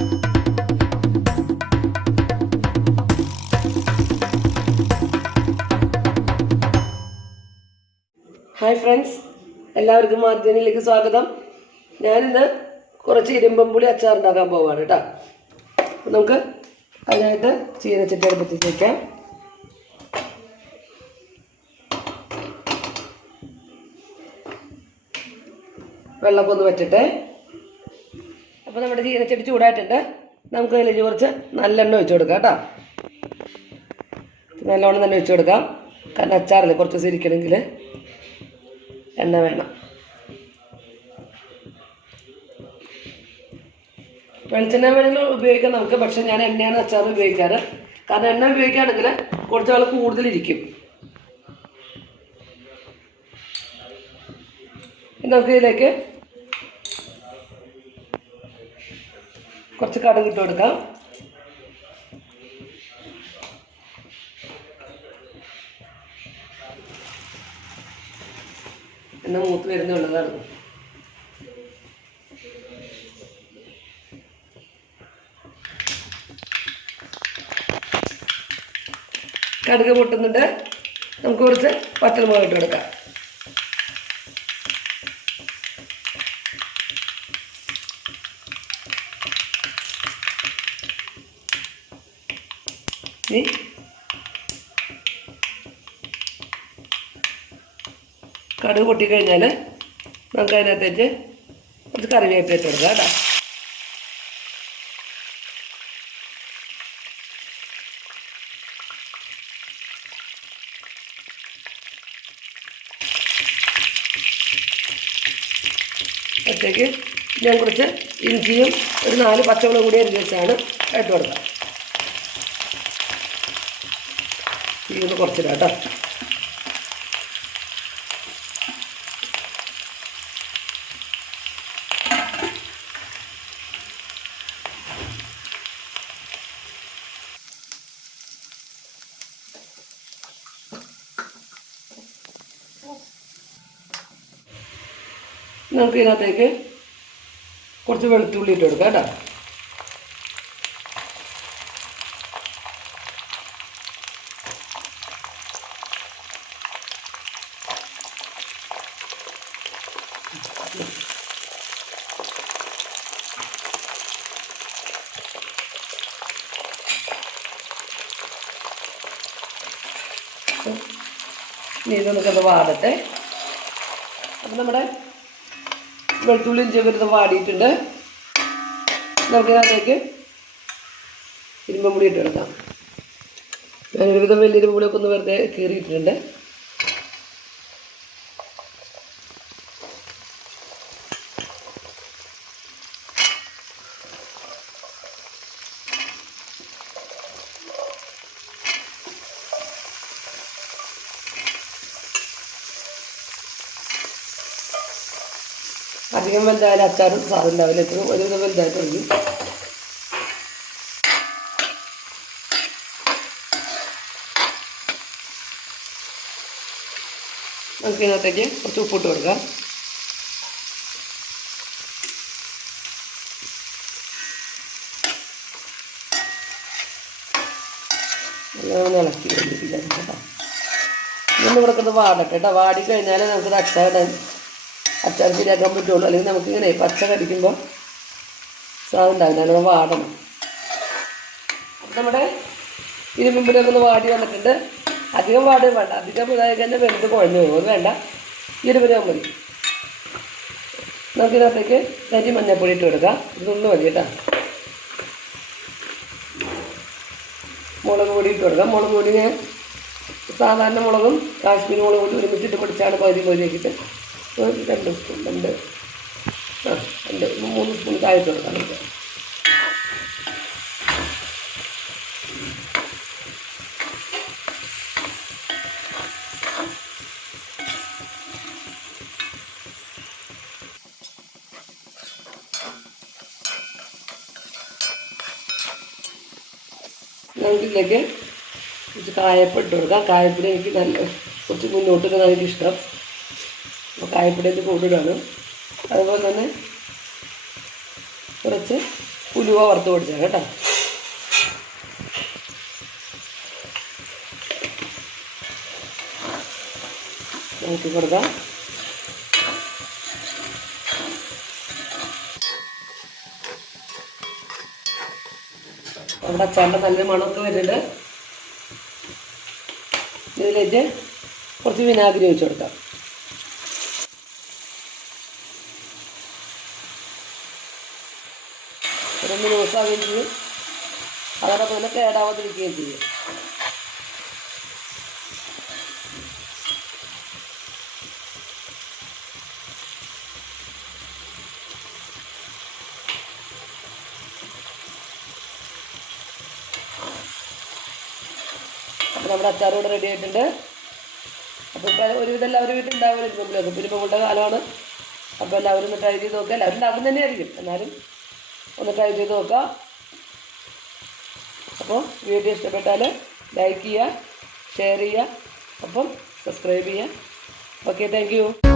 Hi friends, എല്ലാവർക്കും മാധ്യനിലേക്ക് സ്വാഗതം. ഞാനിന്ന് കുറച്ച് ഇരുമ്പമ്പുളി അച്ചാർ ഉണ്ടാക്കാൻ പോവാണ് കേട്ടോ. നമുക്ക് അതിനായിട്ട് ചീനച്ചട്ടി അടുപ്പത്ത് വയ്ക്കാം. വെള്ളമൊക്കെ ഒന്ന് വറ്റട്ടെ. അപ്പോൾ നമ്മുടെ ചീനച്ചട്ടി ചൂടായിട്ടുണ്ട്. നമുക്ക് അതിലേക്ക് കുറച്ച് നല്ലെണ്ണ ഒഴിച്ചു കൊടുക്കാം കേട്ടോ. നല്ലോണം തന്നെ ഒഴിച്ചു കൊടുക്കാം. കാരണം അച്ചാറിൽ കുറച്ച് സിരിക്കണമെങ്കിൽ എണ്ണ വേണം. വെളിച്ചെണ്ണ വേണമെങ്കിൽ ഉപയോഗിക്കാം നമുക്ക്. പക്ഷെ ഞാൻ എണ്ണയാണ് അച്ചാർ ഉപയോഗിക്കാറ്. കാരണം എണ്ണ ഉപയോഗിക്കുകയാണെങ്കിൽ കുറച്ച് നാൾ കൂടുതലിരിക്കും. നമുക്ക് ഇതിലേക്ക് കുറച്ച് കടുക് ഇട്ട് കൊടുക്കാം. എണ്ണ മൂത്ത് വരുന്നുള്ളതാണ്. കടുക് പൊട്ടുന്നുണ്ട്. നമുക്ക് കുറച്ച് പച്ചമുളക് ഇട്ട് കൊടുക്കാം. ഇനി കടുക് പൊട്ടിക്കഴിഞ്ഞാൽ നമുക്ക് അതിനകത്തേക്ക് കുറച്ച് കറിവേപ്പില ഇട്ട് കൊടുക്കാം കേട്ടോ. അപ്പോഴത്തേക്ക് ഞാൻ കുറച്ച് ഇഞ്ചിയും ഒരു 4 പച്ചമുളകും കൂടി അരിഞ്ഞ് വെച്ചാണ് ഇട്ട് കൊടുക്കാം. ഇതൊന്ന് കുറച്ചിടാം കേട്ടോ. നമുക്ക് ഇതിനകത്തേക്ക് കുറച്ച് വെളുത്തുള്ളി ഇട്ട് കൊടുക്കാം കേട്ടോ. ഇനി ഇതൊക്കെ വാടട്ടെ. അപ്പം നമ്മുടെ വെളുത്തുള്ളി ഇഞ്ചിയൊക്കെ വാടിയിട്ടുണ്ട്. നമുക്കിതിനകത്തേക്ക് ഇരുമ്പമ്പുളി ഇട്ട് കൊടുക്കാം. ഞാനൊരുവിധം വലിയ ഇരുമ്പുളിയൊക്കെ ഒന്ന് വെറുതെ കീറിയിട്ടുണ്ട്. അധികം വലുതായാലും അച്ചാറും സാധനമാവില്ല. എപ്പോഴും ഒരുവിധം വലുതായിട്ട് ഒഴിക്കും. നമുക്ക് ഇതിനകത്തേക്ക് കുറച്ച് ഉപ്പിട്ട് കൊടുക്കാം. നല്ലോണം ഇളക്കി വേണ്ടിയിട്ടില്ല കേട്ടോ. ഇതൊന്ന് കൊടുക്കുന്നത് വാടട്ടെ കേട്ടോ. വാടിക്കഴിഞ്ഞാൽ നമുക്കത് അച്ചാർ ശരിയാക്കാൻ പറ്റുള്ളൂ. അല്ലെങ്കിൽ നമുക്കിങ്ങനെ പച്ച കടിക്കുമ്പോൾ സാധനം ഉണ്ടാവില്ല. നമ്മൾ വാടണം. നമ്മുടെ ഇരുമ്പുളിയൊക്കെ ഒന്ന് വാടി വന്നിട്ടുണ്ട്. അധികം വാടുകയും വേണ്ട. അധികം ഇതായി കഴിഞ്ഞാൽ വെന്ത് കുഴഞ്ഞു പോകും. വേണ്ട, ഇരുപതാകും മതി. നമുക്കിതിനകത്തേക്ക് തരി മഞ്ഞപ്പൊടി ഇട്ട് കൊടുക്കാം. ഇതൊന്ന് മതി കേട്ടോ. മുളക് പൊടി ഇട്ട് കൊടുക്കാം. മുളക് പൊടി ഞാൻ സാധാരണ മുളകും കാശ്മീരി മുളക് പൊടി ഒരുമിച്ചിട്ട് പൊടിച്ചാണ് പകുതി വെച്ചിട്ട് 2 സ്പൂൺ 3 സ്പൂൺ താഴ്ത്തി കൊടുക്കാം നമുക്ക്. നമുക്കിതിലേക്ക് കുറച്ച് കായപ്പൊടി ഇട്ട് കൊടുക്കാം. കായപ്പൊടി എനിക്ക് കുറച്ച് മുന്നോട്ടൊക്കെ എനിക്കിഷ്ടം. അപ്പോൾ കായപ്പൊടി കൂടിയിടാണ്. അതുപോലെ തന്നെ കുറച്ച് ഉലുവ വറുത്ത് പൊടിച്ചത് കേട്ടോ. നോക്കി കൊടുക്കാം. നമ്മുടെ അച്ചാറിൻ്റെ നല്ല മണമൊക്കെ വരുന്നുണ്ട്. ഇതിലേക്ക് കുറച്ച് വിനാഗിരി ഒഴിച്ച് കൊടുക്കാം. ഒരു 3 ദിവസമാകുകയും ചെയ്യും. അതോടൊപ്പം തന്നെ കേടാവാതിരിക്കുകയും ചെയ്യും. അപ്പോൾ നമ്മുടെ അച്ചാർ കൂടെ റെഡി ആയിട്ടുണ്ട്. അപ്പോൾ ഇപ്പോൾ ഒരുവിധം എല്ലാവരും വീട്ടിലുണ്ടാവുമല്ലോ ഇപ്പം പുലിപ്പങ്ങളുടെ കാലമാണ്. അപ്പോൾ എല്ലാവരും ഒന്ന് ട്രൈ ചെയ്ത് നോക്കുക. എല്ലാവരും ഉണ്ടാകും തന്നെയായിരിക്കും, എന്നാലും ഒന്ന് ട്രൈ ചെയ്ത് നോക്കുക. അപ്പോൾ വീഡിയോ ഇഷ്ടപ്പെട്ടാൽ ലൈക്ക് ചെയ്യുക, ഷെയർ ചെയ്യുക, അപ്പം സബ്സ്ക്രൈബ് ചെയ്യുക. Okay, thank you.